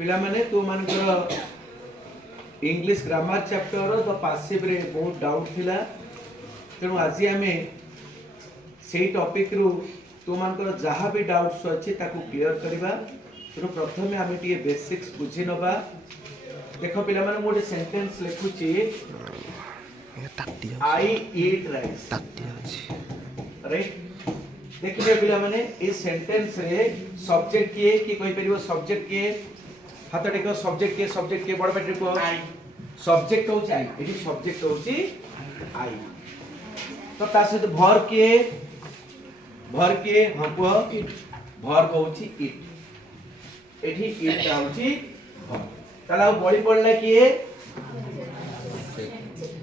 पिला माने तो मानकर English grammar chapter the passive रे बहुत डाउट थिला तेणु आज आम से टॉपिक रु तो मानकर जहाँ भी डाउट्स अच्छी ताकू क्लियर करवा तेणु प्रथमे आम टे बेसिक्स बुझी नवा देख पिला माने मोटे सेंटेंस लिखुची आई ईट राइस राइट देखिए पिला माने ए सेंटेंस रे सब्जेक्ट किए कि कोई परिबो सब्जेक्ट किए हाथ टेक सब्जेक्ट के बड़ पाटी को सब्जेक्ट होची आई एठी सब्जेक्ट होची आई तो ता सहित भर के हां को भर होची इट एठी इट ता होची भर ताला बळी पडला किए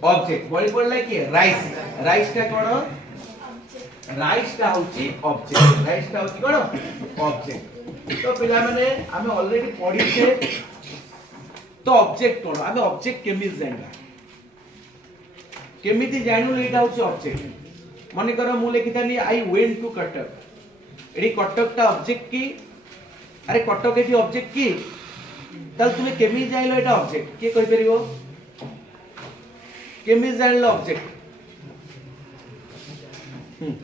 ऑब्जेक्ट बळी पडला किए राइस का कोन राइस ता होची ऑब्जेक्ट राइस ता होची कोन ऑब्जेक्ट तो पिला माने हमें ऑलरेडी पढ़ी छे तो ऑब्जेक्ट कोन हमें ऑब्जेक्ट केमिति जानबा केमिति जानू एटा होची ऑब्जेक्ट माने कर मु लिखितानी आई वेंट टू कटक एडी कटक ता ऑब्जेक्ट की अरे कटक एठी ऑब्जेक्ट की तल तुमे केमिति जानलो एटा ऑब्जेक्ट के कहि परिबो केमिति जानलो ऑब्जेक्ट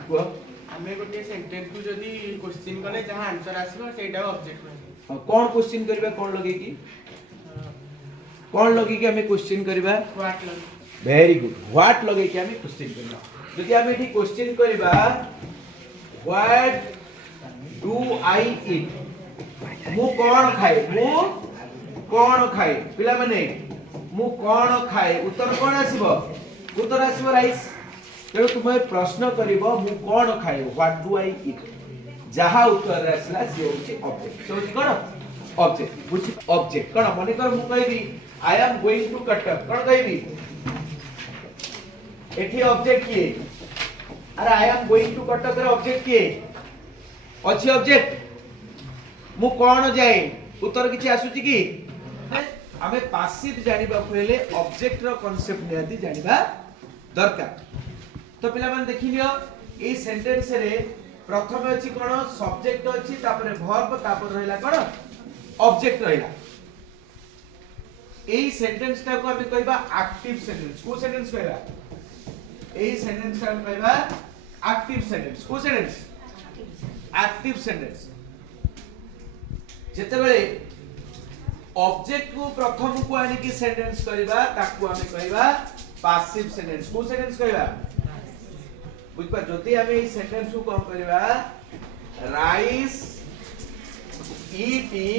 को हमें गोटे सेंटेंस को जदी क्वेश्चन कले जहां आंसर आसीबो सेटा ऑब्जेक्ट होय कोन क्वेश्चन करबा कोन लगे कि हमें क्वेश्चन करबा व्हाट लगे वेरी गुड व्हाट लगे कि हमें क्वेश्चन करबा जदि हमें एठी क्वेश्चन करबा व्हाट डू आई ईट मु कोन खाए पिला माने मु कोन खाए उत्तर कोन आसीबो राइस तेणु तुम प्रश्न करिबो मु कोन खाए व्हाट डू आई ईट जहा उत्तर आसला से होची ऑब्जेक्ट से होची कोन ऑब्जेक्ट बुझी ऑब्जेक्ट कोन माने कर मु कहबी I am going to Cuttack कोन कहबी एठी ऑब्जेक्ट किए अरे I am going to Cuttack रे ऑब्जेक्ट किए अछि ऑब्जेक्ट मु कोन जाए उत्तर किछि आसुची की हमें पासिव जानिबा पहिले ऑब्जेक्ट रो कांसेप्ट नियति जानिबा दरकार तो पिला मन देखि लियो ए सेंटेंस रे प्रथम अछि कोन सब्जेक्ट अछि तापर वर्ब तापर रहला कोन ऑब्जेक्ट रहला ए सेंटेंस ता को हम कहबा एक्टिव सेंटेंस को सेंटेंस कहबा ए सेंटेंस का हम कहबा एक्टिव सेंटेंस को सेंटेंस एक्टिव सेंटेंस जेते बेले ऑब्जेक्ट को प्रथम को आनी की सेंटेंस करबा ताकू हम कहबा पासिव सेंटेंस को सेंटेंस कहबा बुझबा जति हमें ई सेंटेंस को कम करबा राइस ईटी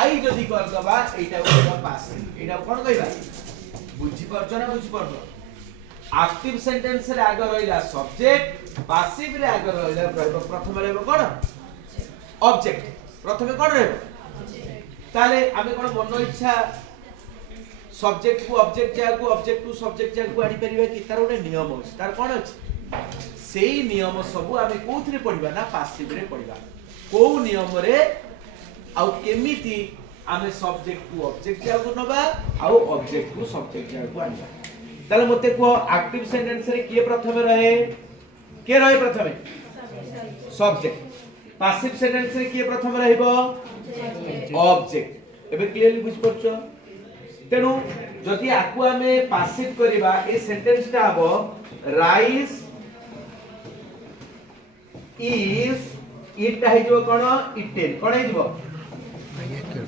आई जदी कर दबा एटा कहबा पासिव एटा कोन कहबा बुझी परछ ना बुझी परछ एक्टिव सेंटेंस रे आगे रहला सब्जेक्ट पासिव रे आगे रहला प्रथम रहबो कोन ऑब्जेक्ट प्रथमे कोन रहबो ताले हमें कोन मन इच्छा सब्जेक्ट को ऑब्जेक्ट जागु ऑब्जेक्ट टू सब्जेक्ट जागु आडी परिबा कि तार ओटे नियम अछि तार कोन अछि सेही नियम सब आमे कोथरे पढिबा ना पासिव रे पढिबा को नियम रे आउ केमिति आमे सब्जेक्ट को ऑब्जेक्ट जागु नबा आउ ऑब्जेक्ट को सब्जेक्ट जागु आनिबा ताले मते को एक्टिव सेंटेंस रे के प्रथमे प्रथमे सब्जेक्ट पासिव सेंटेंस रे के प्रथमे रहइबो ऑब्जेक्ट एबे क्लियरली बुझ परछो तेनु जदि आकु आमे पासिव करबा ए सेंटेंस ता हबो राइस इज इट ता हिजो कोन इटेन कोन हिजो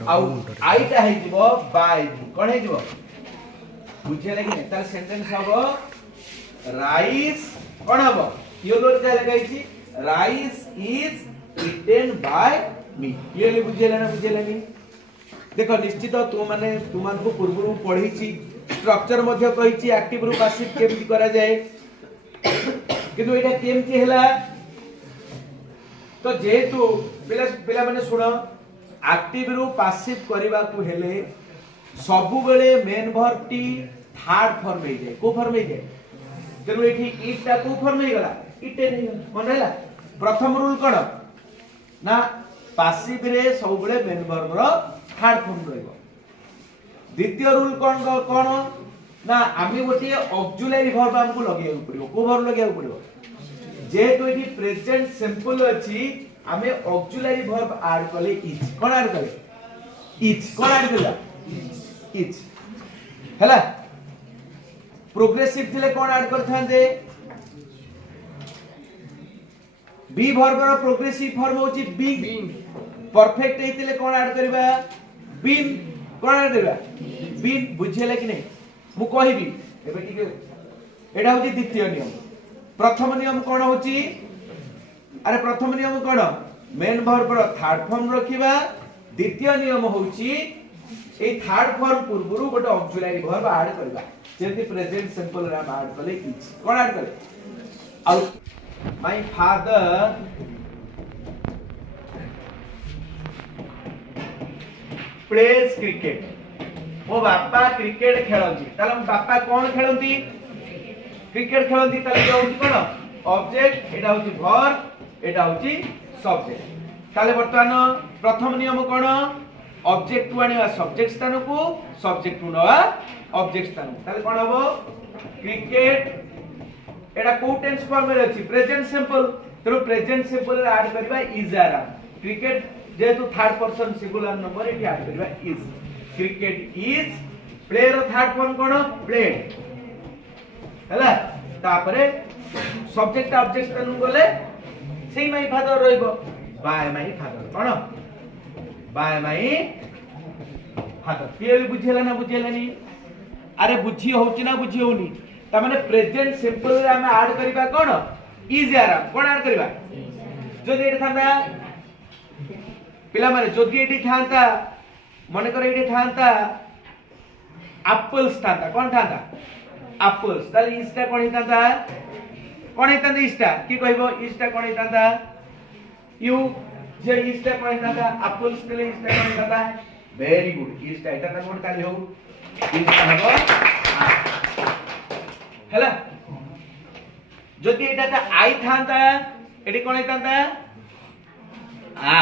आउ आई ता हिजो बाय कोन हिजो बुझले कि तार सेंटेंस हबो राइस कोन हबो योलो ता लगाई छी rice is eaten by me clearly बुझले नि देखो निश्चित तो माने तुमान को पूर्व पढ़ी छी स्ट्रक्चर मध्ये कहि छी एक्टिव रु पासिव केमति करा जाए किंतु एटा केमति हैला तो जेतु पिला माने सुनो एक्टिव रु पासिव करबा को हेले सबु बेले मेन वर्ब टी थर्ड फॉर्म हे जाए को फॉर्म हे जाए तेनु एठी इट ता को फॉर्म हे गला इटे नहीं मन हैला प्रथम रूल कोन ना पासिव रे सब बेले मेन वर्ब रो थर्ड फॉर्म रहइबो द्वितीय रूल कोन ना आमी गोटे ऑक्सिलरी वर्ब हमको लगे पड़िबो को वर्ब लगे पड़िबो जेहेतु एठी प्रेजेंट सिंपल अछि आमे ऑक्सिलरी वर्ब ऐड कले इज कोन ऐड कले इज कोन ऐड करला इज हैला प्रोग्रेसिव थिले कोन ऐड करथांदे बी वर्ब रो प्रोग्रेसिव फॉर्म होची बीइंग बीइंग परफेक्ट हेतिले कोन ऐड करबा बीन कोन ऐड करबा बीन बुझियला कि नै मु कहिबी एबे ठीक एडा होची द्वितीय नियम प्रथम नियम कोन होची अरे प्रथम नियम कोन मेन वर्ब रो थर्ड फॉर्म रखिबा द्वितीय नियम होची ए थर्ड फॉर्म पूर्वरु गोटे ऑक्सिलरी वर्ब ऐड करबा जेति प्रेजेंट सिंपल रा ऐड करले इज कोन ऐड करे out My father plays cricket. मो बापा क्रिकेट खेलंती ताले मो बापा कोन खेलंती क्रिकेट खेलंती ताले जो होची कोन ऑब्जेक्ट एटा होची वर्ब एटा होची सब्जेक्ट ताले वर्तमान प्रथम नियम कोन ऑब्जेक्ट टू आनिवा सब्जेक्ट स्थान को सब्जेक्ट टू नवा ऑब्जेक्ट स्थान ताले कोन हबो क्रिकेट एटा को टेंस फॉर्म रे अछि प्रेजेंट सिंपल तेरो प्रेजेंट सिंपल रे ऐड करबा इज आरा क्रिकेट जेतु थर्ड पर्सन सिंगुलर नंबर एटी ऐड करबा इज क्रिकेट इज प्ले रो थर्ड फॉर्म कोन प्लेड हैला तापरे सब्जेक्ट ऑब्जेक्ट तनु गले सेही माई फादर रहइबो बाय माई फादर कोन बाय माई फादर केले बुझेला ना बुझेलानी अरे बुझी होउची ना बुझी होउनी ता माने प्रेजेंट सिंपल रे हम ऐड करबा cone is Ara cone add करबा जदि एटा थांदा पिला माने जदि एटी थांता मने करे एटी थांता एप्पल्स थांता कोन थांता एप्पल्स ताले इस्टा कोन थांता इस्टा की कहबो इस्टा कोन थांता यू जे इस्टा कोन थांता एप्पल्स तले इस्टा कोन थांता वेरी गुड इस्टा एटा का कोन काली हो इस्टा हबो हैला जदि एटा का आई थांता एटी कोन थांता आ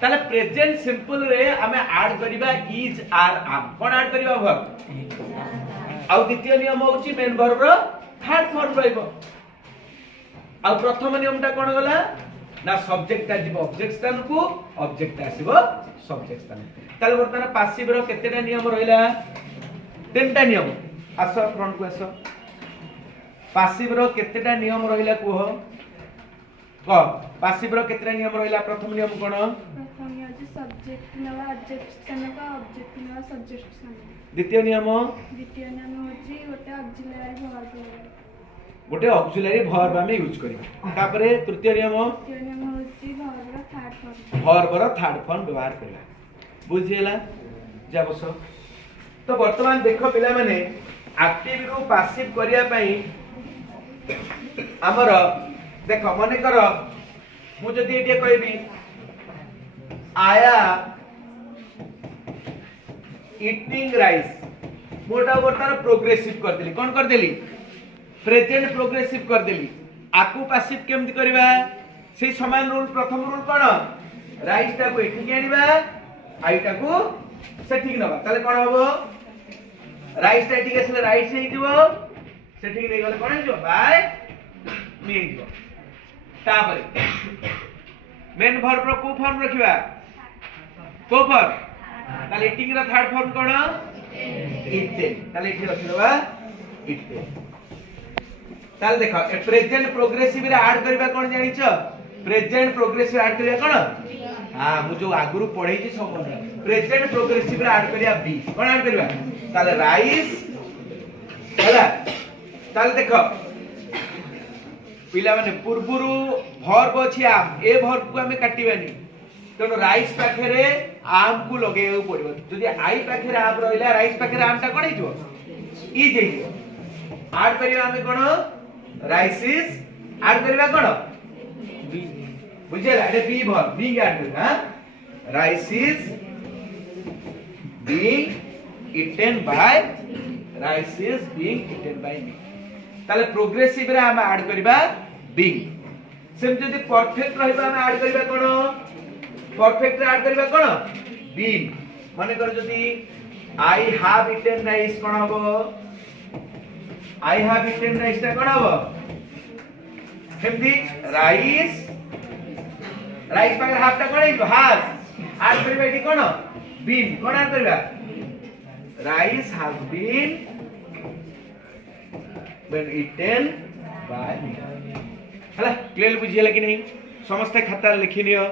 ताले प्रेजेंट सिंपल रे हमें ऐड करबा इज आर आम कोन ऐड करबा वर्ब आ द्वितीय नियम होची मेन वर्ब रो थर्ड फॉर्म रहइबो आ प्रथम नियम ता कोन गला ना सब्जेक्ट आ जिवो ऑब्जेक्ट स्थान को ऑब्जेक्ट आसीबो सब्जेक्ट स्थान ताले वर्तमान पासिव रो केतेटा नियम रहिला तीनटा नियम आसो फ्रंट को आसो पासिव रो केतेटा नियम रहिला कोह क पासिव रो केतेटा नियम रहिला प्रथम नियम कोन प्रथम नियम जे सब्जेक्ट नवा ऑब्जेक्ट स्थान का ऑब्जेक्ट नवा सब्जेक्ट स्थान द्वितीय नियम होची गोटे ऑक्सिलरी वर्ब हम यूज करिबा तापरे तृतीय नियम होची वर्ब रो थर्ड फॉर्म व्यवहार करला बुझियला जा बस तो वर्तमान देखो पिला माने एक्टिव रो पैसिव करिया पई हमर देखो मने कर मु जदी एटे कहबी आया ईटिंग राइस मोटा वर्तमान प्रोग्रेसिव कर देली कोन कर देली प्रेजेंट प्रोग्रेसिव कर देली आकु पैसिव केमति करबा से समान रूल प्रथम रूल कोन राइस टा को एठी आनिबा आईटा को से ठीक नबा ताले कोन हबो राइस टा ठीक असले राइस से हिजबो से ठीक नै गले कोन हिजबो बाय मी हिजबो तापरे मेन वर्ब रो को फॉर्म रखिबा को फॉर्म ताले इटिंग रो थर्ड फॉर्म कोन इटे ताले इठी रखिबा इटे ताले देखो ए प्रेजेंट प्रोग्रेसिव रे ऐड करबा कोन जानिछ प्रेजेंट प्रोग्रेसिव ऐड करबा कोन हां मु जो आगुरु पढै छी सब प्रेजेंट प्रोग्रेसिव रे ऐड करिया बी कोन ऐड करबा ताले राइस हला ताले देखो पिला माने पूर्वरु वर्ब अछि आम ए वर्ब को हमें काटिबानी तो राइस पाखरे आम को लगेउ पड़िबो जदी आई पाखरे आम रहिला राइस पाखरे आम ता कोन हिजो ई जेइजो ऐड करिया हमें कोन राइस इज ऐड करिबा कोन बी बुझेला एटे बी वर्ब बीइंग ऐड कर हां rice is being eaten by rice is being eaten by me ताले प्रोग्रेसिव रे हम ऐड करिबा बीइंग सेम जदी परफेक्ट रहइबा हम ऐड करिबा कोन परफेक्ट रे ऐड करिबा कोन बीइंग माने कर जदी आई हैव ईटेन राइस कोन हबो आई हैव ईटेन राइस ता कोन हबो केमदी राइस राइस पाकर हाफ ता कोन हैव ऐड करिबा एठी कोन बीन कोन आर करबा rice has been been eaten by me हला क्लियर बुझियला कि नहीं समस्त खाता लिखि नियो